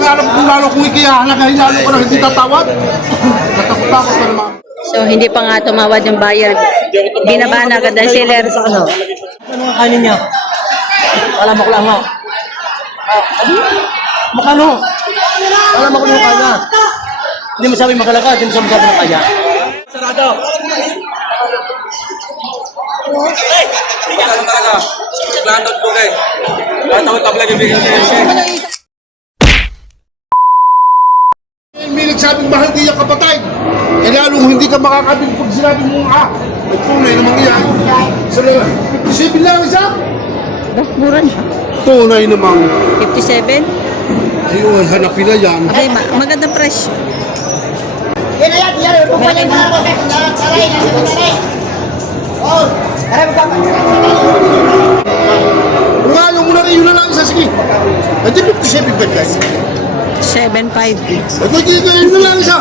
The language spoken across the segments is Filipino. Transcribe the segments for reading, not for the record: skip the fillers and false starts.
nga alam kung lalo kung ikiyahalagahin, lalo ko na hindi tatawad. Natakot-takot na naman. So, hindi pa nga tumawad yung bayad. Binaba na agad ang seller. Ano ang kanin niya? Wala mo lang, ha? Makano? Wala mo kung kaya. Hindi mo sabi makalakad, hindi mo sabi ng kaya. Sarado! Iyakan talaga. Landot po kayo. Lahat ako tabla yung bigyan siya. May nagsabing mahal di yung kapatid. Kaya lalo hindi ka makakabing pag sinabi mo may tunay namang iyan. Isipin lang isa. Mura siya. Tunay namang 57? ayun, hanapin na yan. Okay, magandang presyo. Yan na yan, yan. Pupalyan mo na ako. Saray, saray. Oh, saray mo ka. Kung ayaw mo na rin, yun na lang isa, sige. Hindi 57 ba guys? 7.5. Ito, yun na lang isa.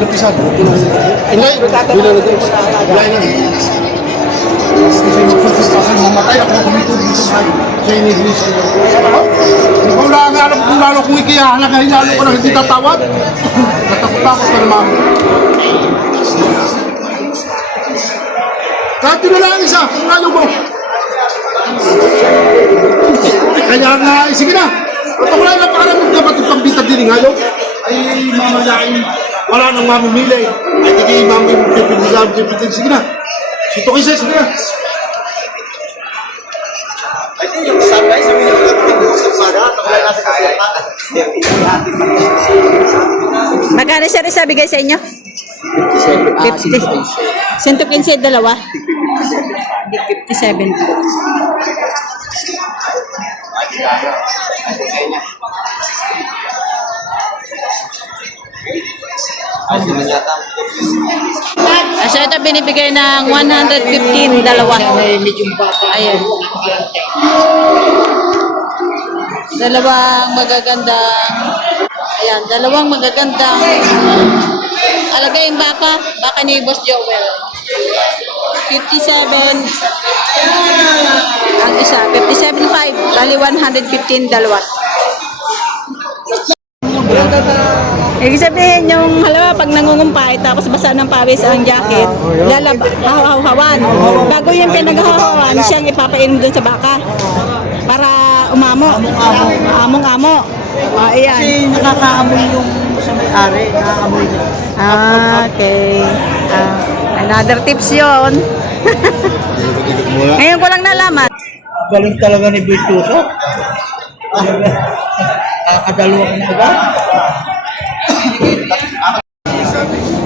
Napisan. Inay, bilang na guys. Wala na. Kasi magpapaspasan, mamatay ako kumito dito sa Chinese. Ikaw lang alam kung lalo kung ikiyahalagahin, lalo ko na hindi tatawad. Natakot-takot na naman. Kahit yun na lang isa, kung ayaw mo. Kaya nga, sige na. At wala lang para magkabatid pang bitag din ngayon. Ay, mamayain, wala nang mamimili. Ay, hindi mamimili. Sige na. Sito kayo sige na. Ay, yung sabay sa mga nag-usap para, wala na sa kasulatan. Magkano siya rin sabi guys sa inyo? 50. 115 dalawa? 57. So ito binibigay ng 115 dalawa. Ayan. Dalawang magagandang alagaing baka ni Boss Joel. 57 ang isa, 57.5 bali 115 dalawa. Ibig sabihin yung halawa pag nangungumpay tapos basa ng pawis ang jacket, hahawan. Bago yung pinaghahawan, siyang ipapainom dun sa baka para umamo. Among-amo. Ayan. Kasi nakakaamoy yung sa may-ari, nakakaamoy niya. Okay. Another tips yun. Ngayon ko lang nalaman. Galing talaga ni Virtuoso. Nakakadalawa ka na ba?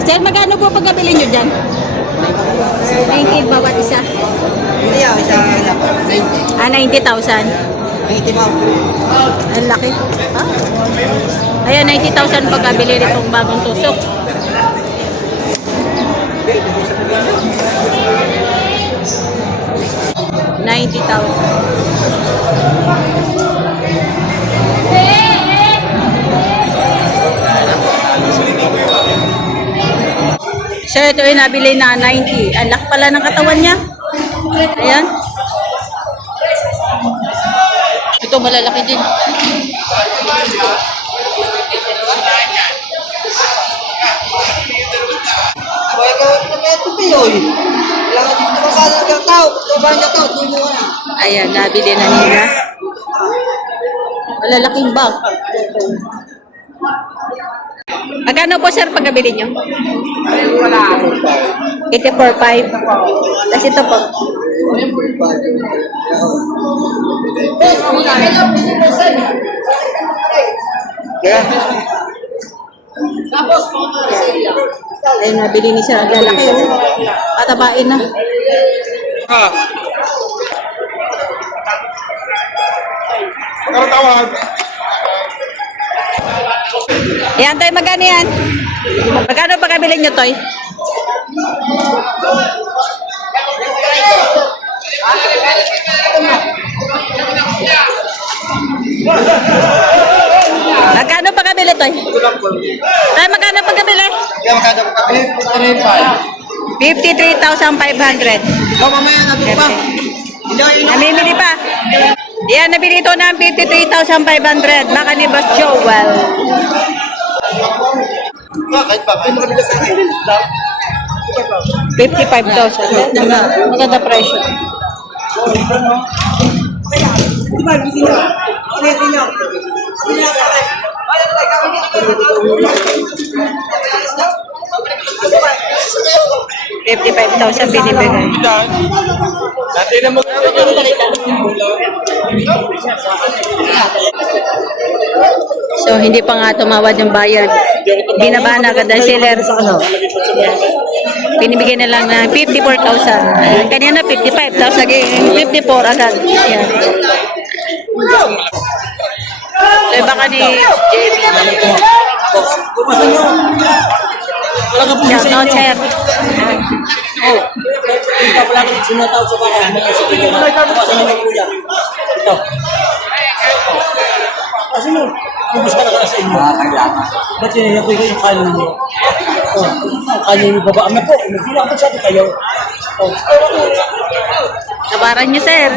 Sir, magkano po pagkabili nyo dyan? 90 bawat isa. Hindi ako, isa lang. 90,000. 90 mo. Ang laki. Ayan, 90,000 pagkabili nitong bagong tusok. So ito ay nabili na 90. Ang laki pala ng katawan niya. Ayan. Ito malalaki din. Kaya gawin na ito piyoy. Kailangan dito makasal ng tao. Tubahan niya tao, tuloy mo na. Ayan, nabili na nila. Malalaking bag. Magkano po sir pagkabili nyo? 84.5. Tapos ito po. Ayun, nabili ni sir. Ang lalaki. Patabain na. Ano tawag? Ayan, Toy, magkano yan? Magkano pagkabili nyo, Toy? Magkano pagkabili, Toy? Toy, magkano pagkabili? Kaya makadap ka. 53,500. Ikaw mamaya natin pa. Namimili pa. Yan, nabili ito ng 53,500. Baka ni Boss Joel. Bakit ba? Ano ka sa akin? 55,000. Maganda presyo. Di ba, busy na? Ano yung sinyo? Busy na sa akin. 55,000 binibigay. Dati na So, hindi pa nga tumawad yung bayad. Binaba na agad ang seller. Binibigyan na lang ng 54,000. Kanina 55, tapos naging 54 agad. Yan. So, baka ni Jamie. Shout out, sir. Sinatawag sa baka. Ito. Kasi mo, ubus ka na ka sa inyo. Ba't yun yung kanin niyo? Kanin niyo babaan na po. Hindi ko sabi kayo. Tabaran nyo, sir.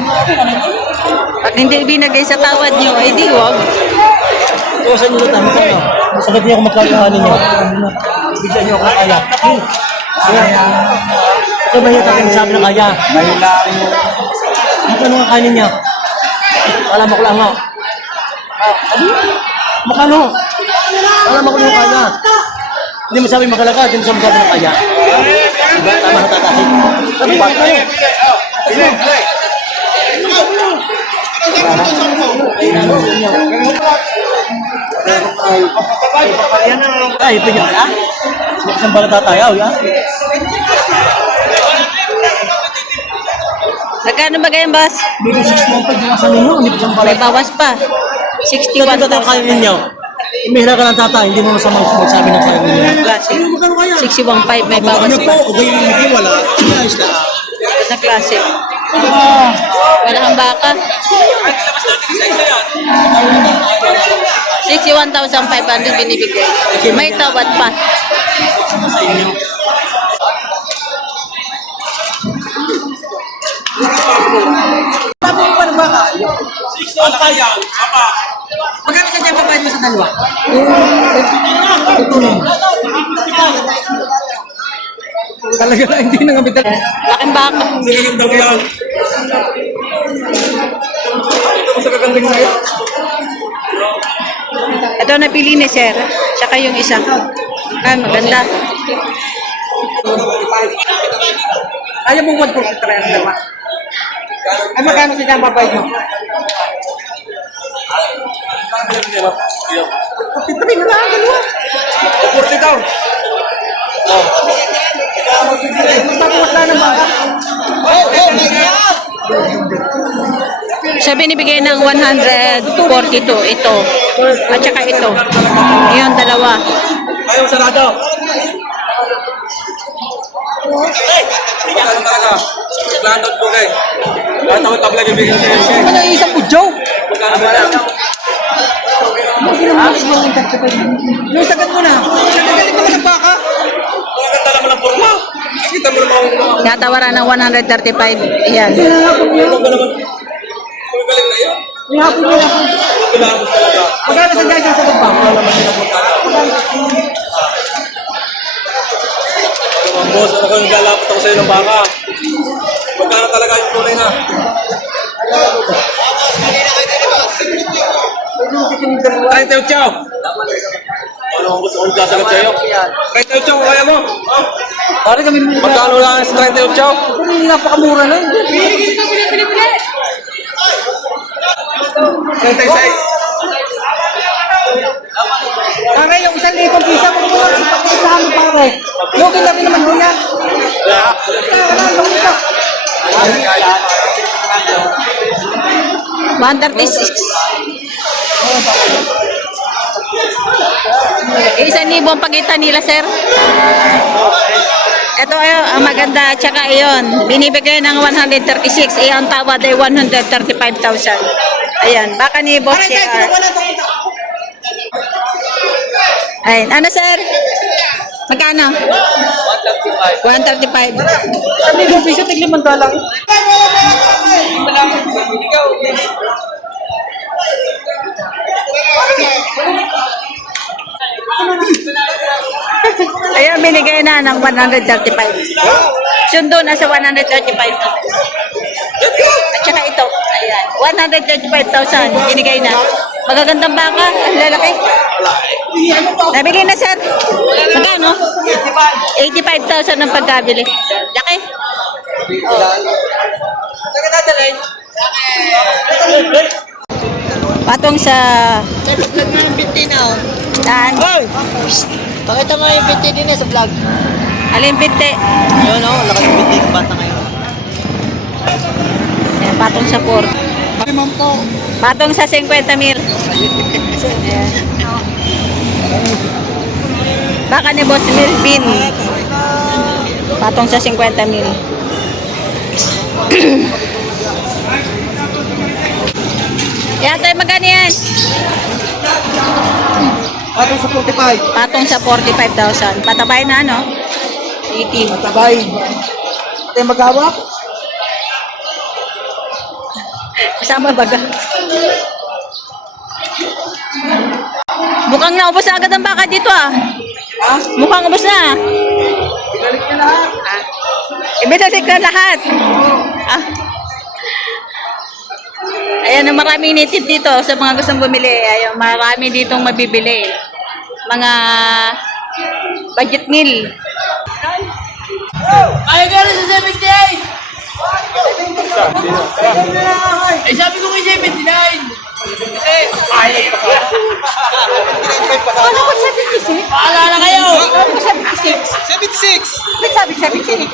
Pag hindi binagay sa tawad nyo, eh di wag. Iwasan niyo lang tayo. Sagat niyo ako magkakahanin niyo. Bigyan niyo ako ng kaya. Ito ba yung takin sabi ng kaya? Ano ang kanin niya? Alam ko lang ha. Makano? Alam ko yung kaya. Hindi mo sabi makalaga, hindi mo sabi ng kaya. Diba? Tama na tatahid. Sabi ba tayo? Ay, pinyo ka? Isang balata tayo, ya? Magkano ba ganyan, boss? Bigay 6 months pa dyan sa ninyo, hindi pa siyang May balata. bawas pa. Ito tayo kayo ninyo. Imihila ka ng tatay, hindi mo masama magsabi ng kayo ninyo. Klase. 61.5 may Ano bawas po, pa. kung hindi wala, ayos na. Na klase. Wala kang baka. 61,500 binibigay. May tawad pa. Sa inyo. Tapos pa ba ka? 6 kaya, apa? Magkano sa dyan babayad mo sa dalawa? Talaga na hindi na nga bital. Laking baka. Magagandang yan. Ito sa kagandang na yan. Ito napili ni sir. Tsaka yung isa. Ah, maganda. Ayaw mong 143 ang dalawa. Ay, magkano sa dyan babayad mo? 43 na lang ang dalawa. 40 daw. Magpapawas na ng baka. Siya binibigay ng 142. Ito. At saka ito. Yung dalawa. Ayaw sarado. Ano talaga? Landot po kayo. Lahat ako tabla yung bigyan sa LC. Ano yung isang pudyaw? Magkano ba yan? Yung sagat mo na. Nagalit mo ng baka. Magaganda naman ang forma. Kita mo naman ang Tatawaran ng 135. Ayan. galing na yan. May hapon mo na. Pinahapos talaga. Magkano sa dyan sa sagat ba? Ang boss, ano kung naglalapot ako sa'yo ng baka? Magkano talaga yung tunay na? Ay, Teo Chow! Ano ang gusto kong kasagat sa'yo? Kay Teo Chow, kaya mo? Oh? Pare kami naman. Magkano lang sa Teo Chow? Napakamura lang. Kay Teo Size? Pare, yung 1,000 pisa mo muna ang pakisahan mo pare. Login lang naman mo yan. Wala, login ka. 136. 1,000 ang pagitan nila, sir. Ito ay ang maganda, tsaka iyon. Binibigay ng 136. Ang tawad ay 135,000. Ayan, baka ni Boss Pare, kahit CR. wala itong Ayun, ano, sir? Magkano? 135. 135. Sabi mo, piso, tiglimang dalang. Ayan, binigay na ng 135. Sundo na sa 135. At saka ito, ayan, 135,000 binigay na. Magagandang baka, ang lalaki. Nabili na, sir. Magkano? 85,000 ang pagkabili. Laki. Patong sa... Nag-vlog na yung binti na, oh. Saan? Hoy! Pakita mo yung binti din sa vlog. Alin binti? Yun, oh. Lakas yung binti ng bata ngayon. Ayan, patong sa 4. Patong sa 50 mil. Ayan. Baka ni Boss Melvin. Patong sa 50 mil. Yan tayo, magkano yan? Patong sa 45. Patong sa 45,000. Patabay na, ano? 80. Tabay. Ate magkawak? Kasama baga. Mukhang naubos na agad ang baka dito, ah. Ha? Mukhang ubos na. Pinalik niya lahat. Ibinalik na lahat. Ah. Ayan, maraming native dito sa mga gustong bumili. Ayan, marami ditong mabibili. Mga budget meal. Ay, gano'n sa 78! Eh, sabi ko kay 79! Kasi, ay, Ano ko 76? paalala kayo! Ano ko 76? 76! Ba't sabi 76?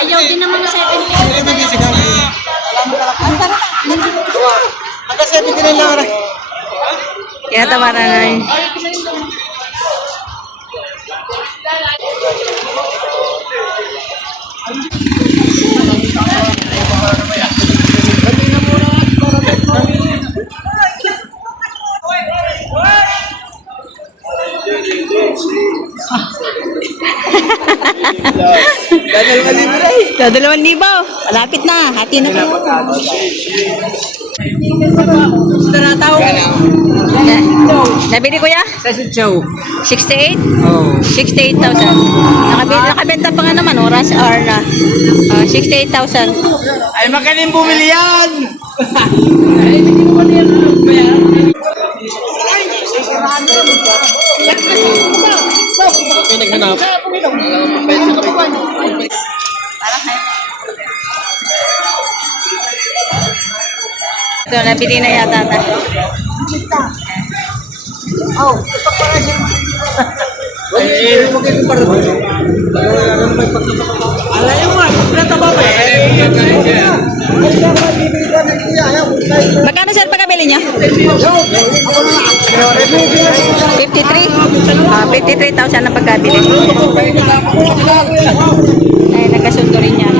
Ayaw din naman ng 76. Hanggang 79 lang rin. Kaya tamaran na yun. Sa 2,000. Malapit na. Hati na kayo. Nabili ko ya? Kasi chow. 68? Oh. 68,000. Nakabenta pa nga naman, oras or na. 68,000. Ay, magaling bumili yan! Pinaghanap. Ito, nabili na yata tayo. Oh, ito para siya. Eh, magiging para doon. Alayo mo, pagplata ba ba? Magkano sir pagkabili niya? 53? 53,000 ang pagkabili. Ay, nagkasundo rin niya.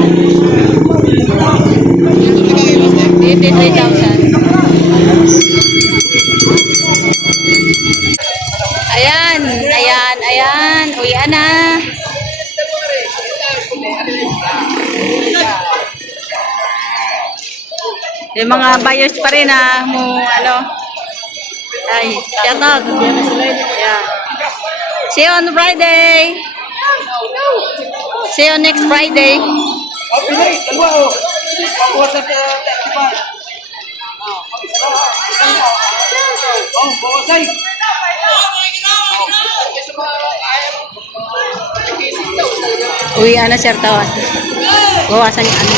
53,000. Ayan, ayan, ayan. Uyan na. Yung mga buyers pa rin ano. Ay, shout out. Yeah. See you on Friday. See you next Friday. Oh, Pinay, dalawa oh. Bawas at 35. Oh, bawasay. Uwi, ano sir, tawad. Bawasan yung ano.